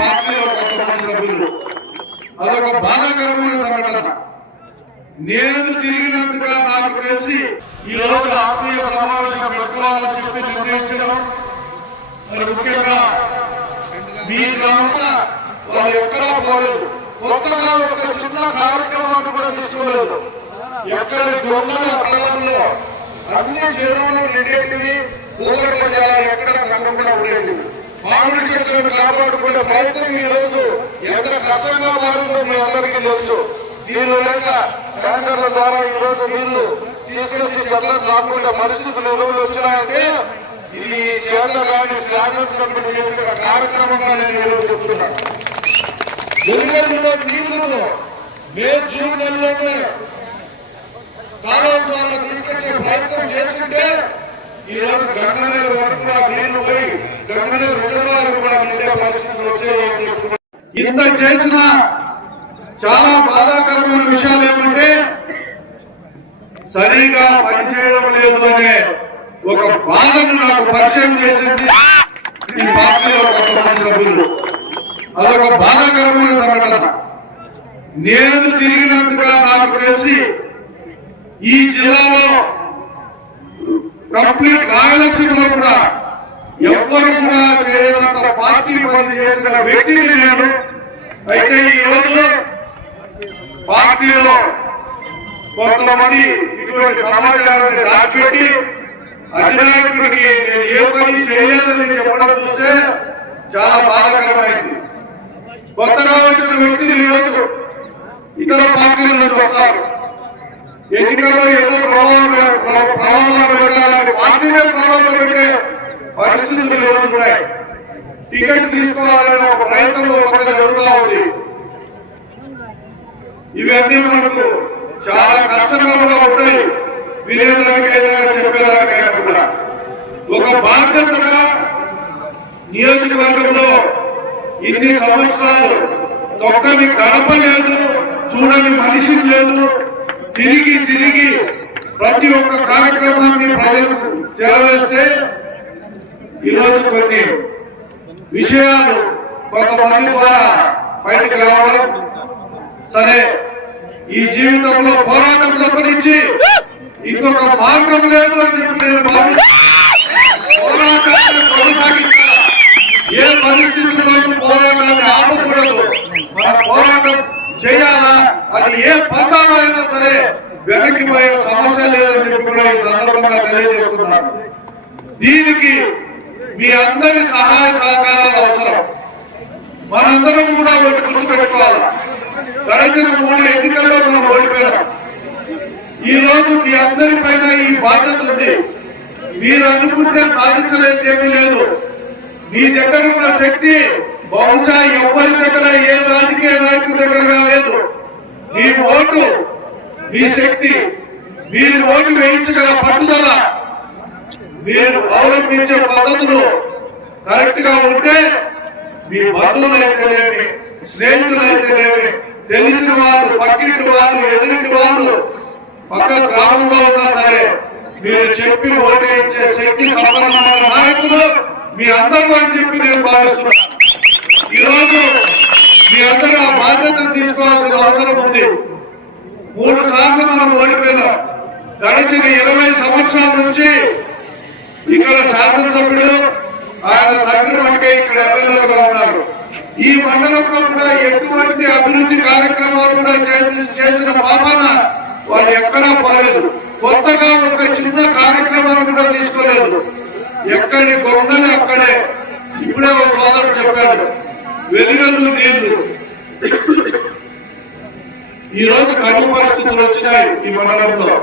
పార్టీలో కొంతమంది సభ్యులు. అదొక బాధాకరమైన సంఘటన. నేను తిరిగినందుగా నాకు తెలిసి ఈ రోజు ఆత్మీయ సమావేశం పెట్టుకోవాలని చెప్పి నిర్ణయించడం, మరి ముఖ్యంగా మీ గ్రామంలో వాళ్ళు ఎక్కడా పోలేదు. కొత్తగా ఒక చిన్న కార్యక్రమాన్ని కూడా తీసుకోలేదు. ఎక్కడి దొంగల పొలాల్లో అన్ని చెరువులు నిండేటివి, భూగర్భ జలాలు ఎక్కడ తగ్గకుండా ఉండేవి. మామిడి చెట్లను కాపాడుకునే ప్రయత్నం ఈ రోజు ఎంత కష్టంగా మారిందో మీ అందరికీ తెలుసు. నీళ్లు లేక ట్యాంకర్ల ద్వారా ఈ రోజు నీళ్లు తీసుకొచ్చి చెట్లను కాకుండా పరిస్థితులు ఎదురు వచ్చినాయంటే ఇది చేత కానీ శాసనసభ్యుడు చేసిన కార్యక్రమంగా నేను ఈరోజు చెప్తున్నాను. ఎన్నికల్లో నీళ్లను మే జూన్ నెలలోనే కాలువ ద్వారా తీసుకొచ్చే ప్రయత్నం చేస్తుంటే ఈ రోజు గంగనీరు వరకు కూడా నీళ్లు పోయి గంగనీరు రిజర్వాయర్ కూడా నిండే పరిస్థితులు వచ్చాయి. ఇంత చేసిన చాలా బాధాకరమైన విషయాలు ఏమంటే సరిగా పనిచేయడం లేదు అనే ఒక బాధను నాకు పరిచయం చేసింది ఈ పార్టీలో కొంతమంది సభ్యులు. అదొక బాధాకరమైన సంఘటన. నేను తిరిగినందుగా నాకు తెలిసి ఈ జిల్లాలో కంప్లీట్ రాయలసీమలో కూడా ఎవ్వరు కూడా చేయనంత పార్టీ పని చేసిన వ్యక్తిని నేను. అయితే ఈ రోజు పార్టీలో కొంతమంది ఇటువంటి సమాచారాన్ని దాచిపెట్టి అధినాయకుడికి నేను ఏ పని చేయలేదని చెప్పడం చూస్తే చాలా బాధాకరమైంది. కొత్తగా వచ్చిన వ్యక్తిని ఈరోజు ఇతర పార్టీల నుంచి వస్తారు. ఎన్నికల్లో ఎన్నో ప్రభావాలు పెట్టాలని పార్టీనే ప్రభావం పెట్టే పరిస్థితులు ఈరోజు ఉన్నాయి. టికెట్ తీసుకోవాలనే ఒక ప్రయత్నం పక్కన జరుగుతూ ఉంది. ఇవన్నీ మనకు చాలా కష్టంగా కూడా ఉంటాయి, వినేదానికైనా చెప్పేదానికైనా కూడా. ఒక బాధ్యతగా నియోజకవర్గంలో ఇన్ని సంవత్సరాలు తొక్కని గడప లేదు, చూడని మనిషి లేదు. తిరిగి తిరిగి ప్రతి ఒక్క కార్యక్రమాన్ని ప్రజలకు చేరవేస్తే ఈరోజు కొన్ని విషయాలు కొంతమంది ద్వారా బయటకు రావడం, సరే ఈ జీవితంలో పోరాటం తప్పనించి ఇంకొక మార్గం లేదు అని చెప్పి నేను పోరాటాన్ని కొనసాగించాలి. ఏ పరిస్థితుల్లోనూ పోరాటాన్ని ఆపకూడదు. మన పోరాటం చేయాలా, అది ఏ పంతాలో అయినా సరే వెనక్కి పోయే సమస్య లేదని చెప్పి కూడా ఈ సందర్భంగా తెలియజేస్తున్నాను. దీనికి మీ అందరి సహాయ సహకారాలు అవసరం. మనందరం కూడా గుర్తు పెట్టుకోవాలి. గడిచిన 3 ఎన్నికల్లో మనం ఓడిపోయాం. ఈ రోజు మీ అందరి పైన ఈ బాధ్యత ఉంది. మీరు అనుకుంటే సాధించలేదు ఏమీ లేదు. మీ దగ్గర ఉన్న శక్తి బహుశా ఎవరి దగ్గర, ఏ రాజకీయ నాయకుడి దగ్గర లేదు. మీ ఓటు, మీ శక్తి, మీరు ఓటు వేయించగల పట్టుదల, మీరు అవలంబించే పద్ధతులు కరెక్ట్ గా ఉంటే మీ బంధువులైతేనేమి, స్నేహితులైతేనేమి, తెలిసిన వాళ్ళు, పక్కింటి వాళ్ళు, ఎదురింటి వాళ్ళు, పక్క గ్రామంలో ఉన్నా సరే మీరు చెప్పి ఓటేయించే శక్తి సంపన్నమైన నాయకులు మీ అందరూ అని చెప్పి నేను భావిస్తున్నాను. ఈరోజు మీ అందరూ ఆ బాధ్యతను తీసుకోవాల్సిన అవసరం ఉంది. 3 సార్లు మనం ఓడిపోయినాం. గడిచిన 20 సంవత్సరాల నుంచి ఇక్కడ శాసనసభ్యుడు, ఆయన తండ్రి మటుకే ఇక్కడ ఎమ్మెల్యేలుగా ఉన్నారు. ఈ మండలంలో కూడా ఎటువంటి అభివృద్ధి కార్యక్రమాలు కూడా చేసిన పాపాన వాళ్ళు ఎక్కడా పోలేదు. కొత్తగా ఒక చిన్న కార్యక్రమాన్ని కూడా తీసుకోలేదు. ఎక్కడి గొంగలు అక్కడే. ఇప్పుడే ఒక సోదరుడు చెప్పాడు, వెలుగలు నీళ్లు. ఈ రోజు కరువు పరిస్థితులు వచ్చినాయి ఈ మండలంలో.